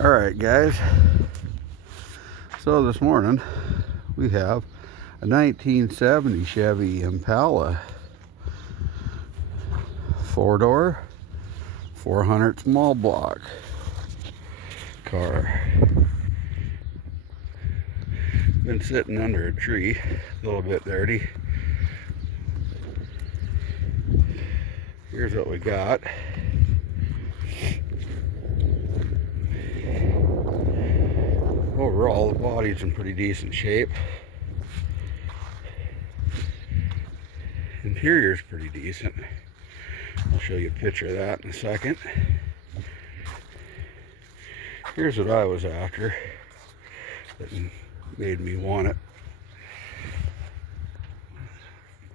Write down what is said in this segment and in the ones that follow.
Alright guys, so this morning we have a 1970 Chevy Impala 4-door 400 small block car. Been sitting under a tree, a little bit dirty. Here's what we got. Overall, the body's in pretty decent shape. Interior's pretty decent. I'll show you a picture of that in a second. Here's what I was after that made me want it.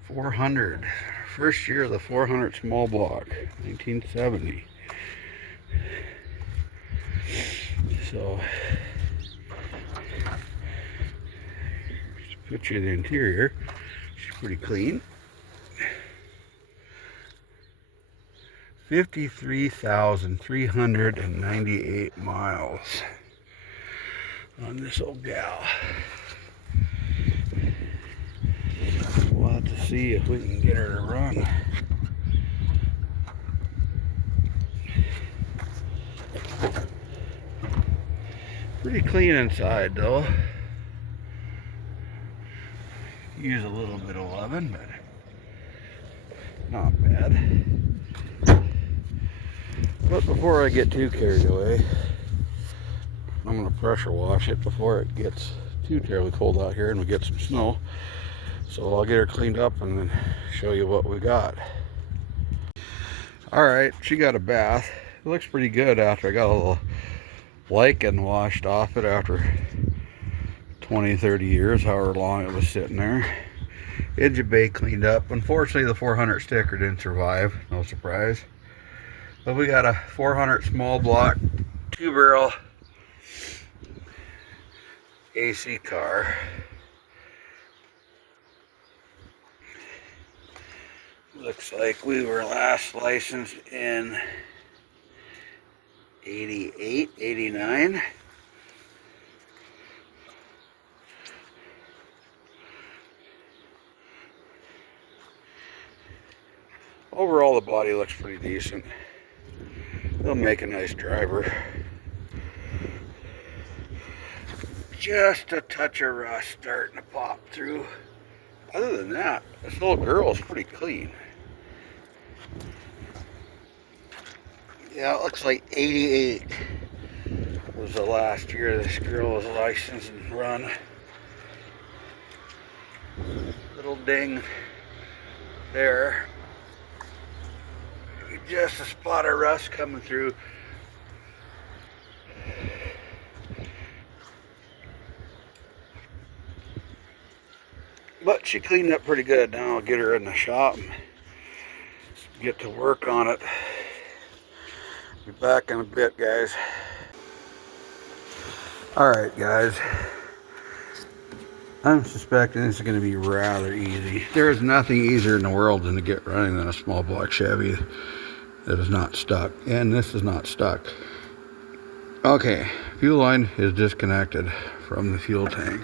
400. First year of the 400 small block, 1970. So, just a picture of the interior. She's pretty clean. 53,398 miles on this old gal. We'll have to see if we can get her to run. Pretty clean inside though. Use a little bit of loving, but not bad. But before I get too carried away, I'm going to pressure wash it before it gets too terribly cold out here and we get some snow. So I'll get her cleaned up and then show you what we got. Alright, she got a bath. It looks pretty good after I got a little lichen washed off it after 20-30 years, however long it was sitting there. Engine bay cleaned up. Unfortunately, the 400 sticker didn't survive, no surprise. But we got a 400 small block 2-barrel AC car. Looks like we were last licensed in 88, 89. Overall, the body looks pretty decent. They'll make a nice driver. Just a touch of rust starting to pop through. Other than that, this little girl is pretty clean. Yeah, it looks like 88 was the last year this girl was licensed and run. Little ding there. Just a spot of rust coming through. But she cleaned up pretty good. Now I'll get her in the shop and get to work on it. Be back in a bit, guys. Alright, guys. I'm suspecting this is going to be rather easy. There is nothing easier in the world than to get running than a small block Chevy that is not stuck. And this is not stuck. Okay, fuel line is disconnected from the fuel tank.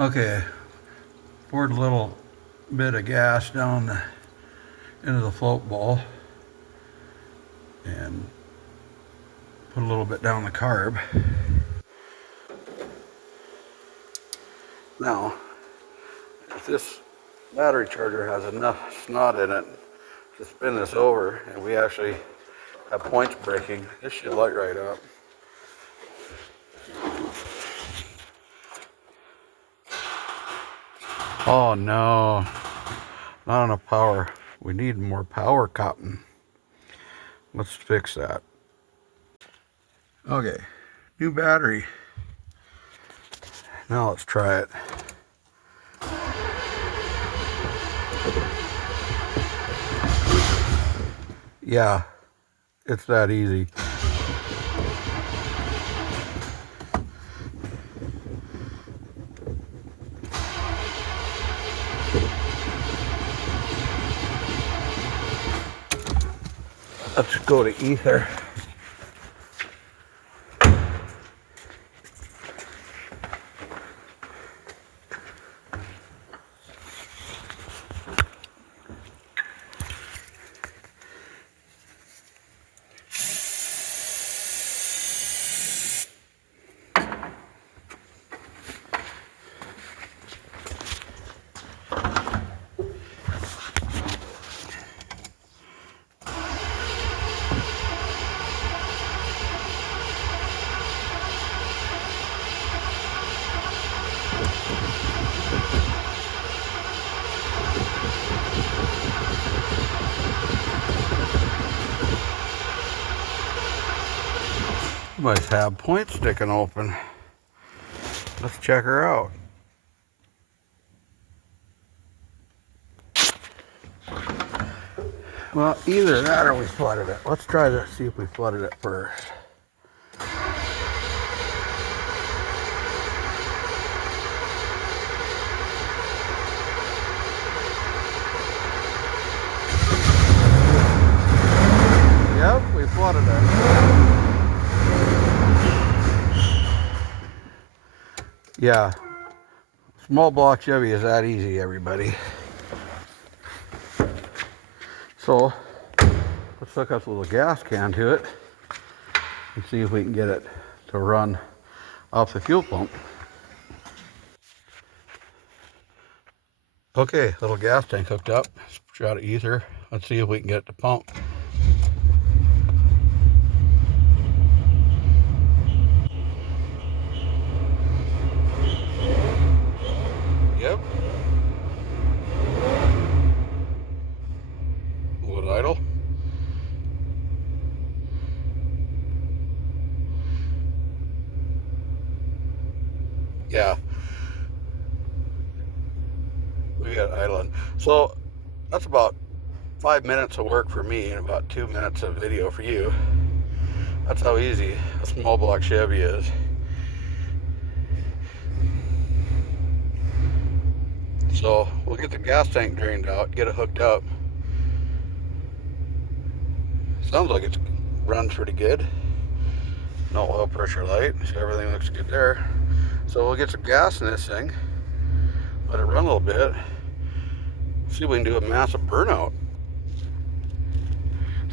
Okay, poured a little bit of gas down into the float bowl and put a little bit down the carb. Now, if this battery charger has enough snot in it to spin this over and we actually have points breaking, this should light right up. Oh no, not enough power. We need more power, cotton. Let's fix that. Okay, new battery. Now let's try it. Yeah, it's that easy. Let's go to ether. You must have point sticking open. Let's check her out. Well, either that or we flooded it. Let's try to see if we flooded it first. Yep, we flooded it. Yeah, small block Chevy is that easy, everybody. So let's hook up a little gas can to it and see if we can get it to run off the fuel pump. Okay, little gas tank hooked up. Shot of ether. Let's see if we can get it to pump. Yep. Wood idle. Yeah. We got idling. So that's about 5 minutes of work for me and about 2 minutes of video for you. That's how easy a small block Chevy is. So we'll get the gas tank drained out, get it hooked up. Sounds like it's runs pretty good. No oil pressure light, so everything looks good there. So we'll get some gas in this thing, let it run a little bit, see if we can do a massive burnout.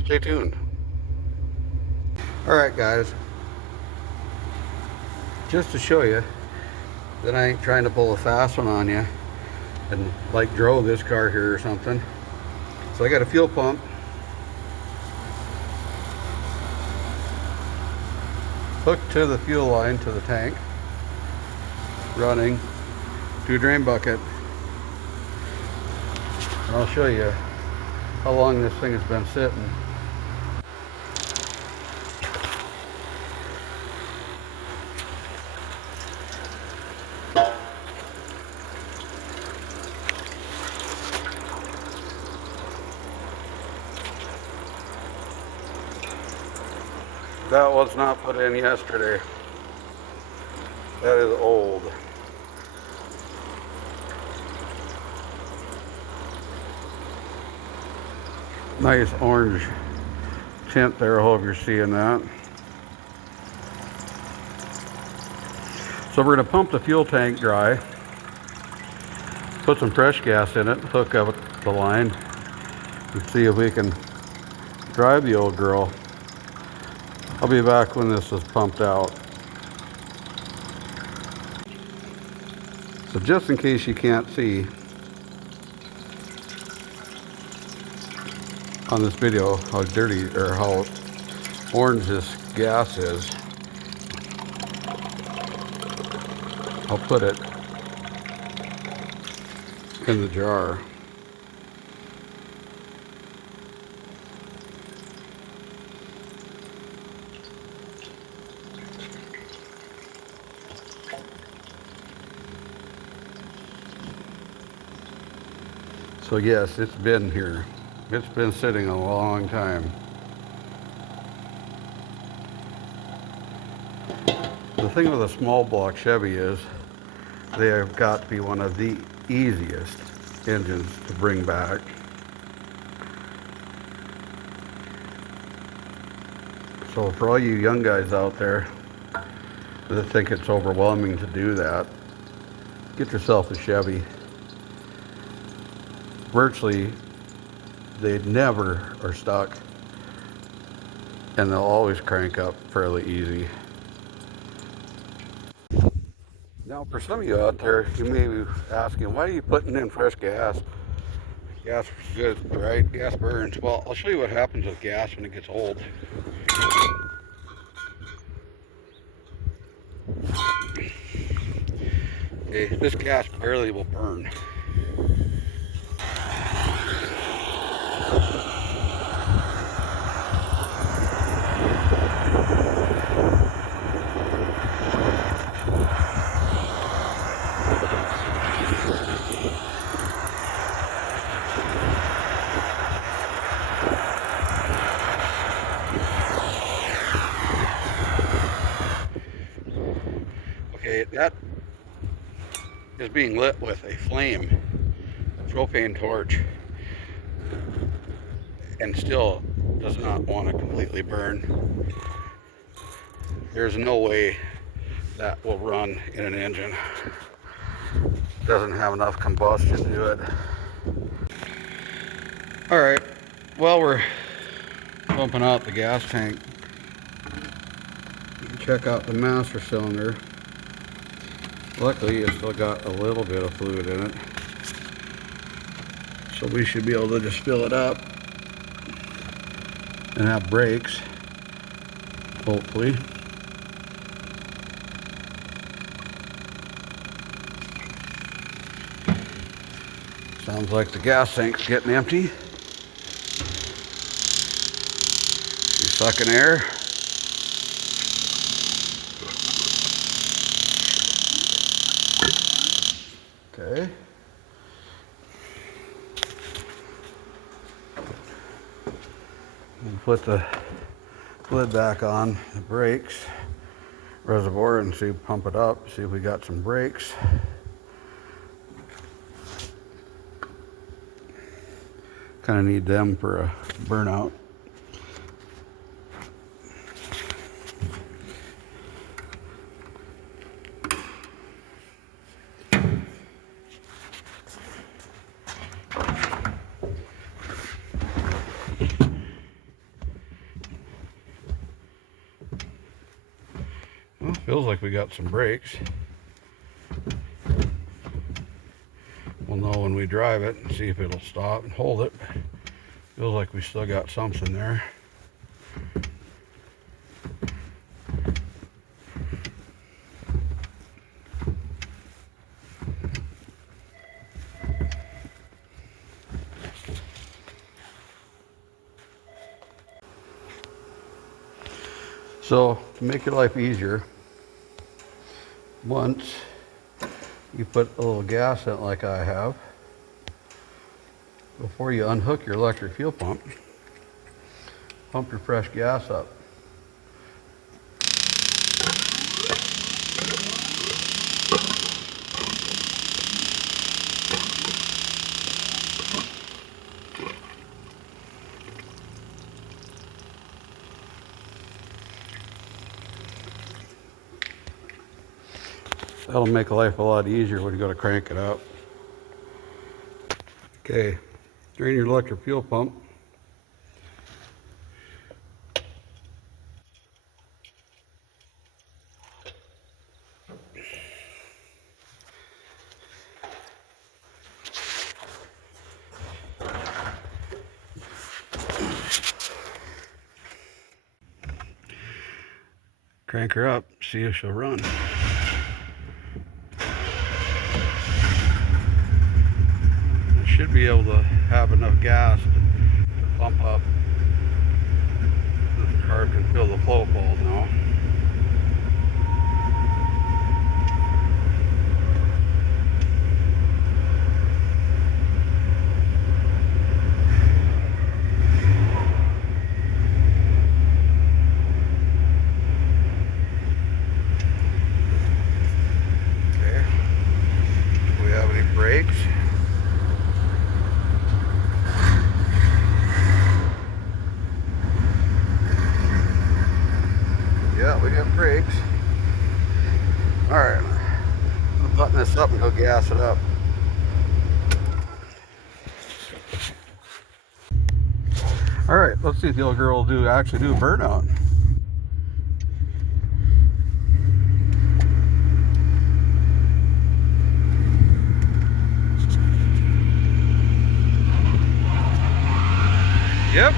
Stay tuned. Alright guys, just to show you that I ain't trying to pull a fast one on you and like drove this car here or something. So I got a fuel pump. Hooked to the fuel line to the tank, running to a drain bucket. And I'll show you how long this thing has been sitting. That was not put in yesterday. That is old. Nice orange tint there. I hope you're seeing that. So we're going to pump the fuel tank dry, put some fresh gas in it, hook up the line, and see if we can drive the old girl. I'll be back when this is pumped out. So just in case you can't see on this video how dirty or how orange this gas is, I'll put it in the jar. So yes, it's been here. It's been sitting a long time. The thing with a small block Chevy is they have got to be one of the easiest engines to bring back. So for all you young guys out there that think it's overwhelming to do that, get yourself a Chevy. Virtually, they never are stuck, and they'll always crank up fairly easy. Now, for some of you out there, you may be asking, why are you putting in fresh gas? Gas is good, right? Gas burns. Well, I'll show you what happens with gas when it gets old. Okay, this gas barely will burn. Okay, that is being lit with a flame, a propane torch, and still does not want to completely burn. There's no way that will run in an engine. It doesn't have enough combustion to it. All right, well, we're pumping out the gas tank. You can check out the master cylinder. Luckily, it's still got a little bit of fluid in it, so we should be able to just fill it up and have brakes, hopefully. Sounds like the gas tank's getting empty. You're sucking air. Okay. We'll put the lid back on the brakes reservoir and see, pump it up, see if we got some brakes. Kind of need them for a burnout. Well, feels like we got some brakes. We'll know when we drive it and see if it'll stop and hold it. Feels like we still got something there. So to make your life easier, once you put a little gas in it like I have, before you unhook your electric fuel pump, pump your fresh gas up. That'll make life a lot easier when you go to crank it up. Okay, drain your electric fuel pump. Crank her up, see if she'll run. Should be able to have enough gas to pump up so the car can fill the flow pole now. this up and go gas it up. All right, let's see if the old girl will actually do a burnout. Yep.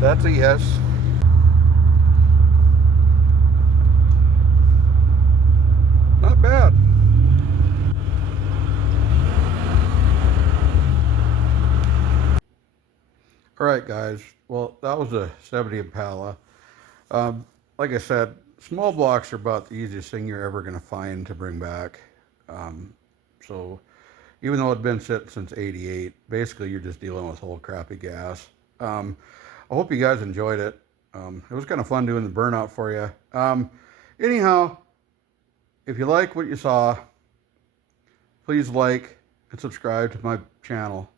That's a yes. Not bad. All right, guys. Well, that was a 70 Impala. Like I said, small blocks are about the easiest thing you're ever going to find to bring back. So even though it's been sitting since '88, basically you're just dealing with whole crappy gas. I hope you guys enjoyed it. It was kind of fun doing the burnout for you. Anyhow, if you like what you saw, please like and subscribe to my channel.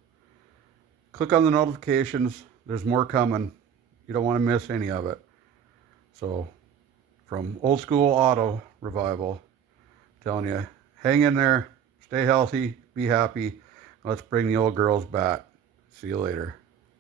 Click on the notifications. There's more coming. You don't want to miss any of it. So, from Old School Auto Revival, telling you, hang in there, stay healthy, be happy. Let's bring the old girls back. See you later.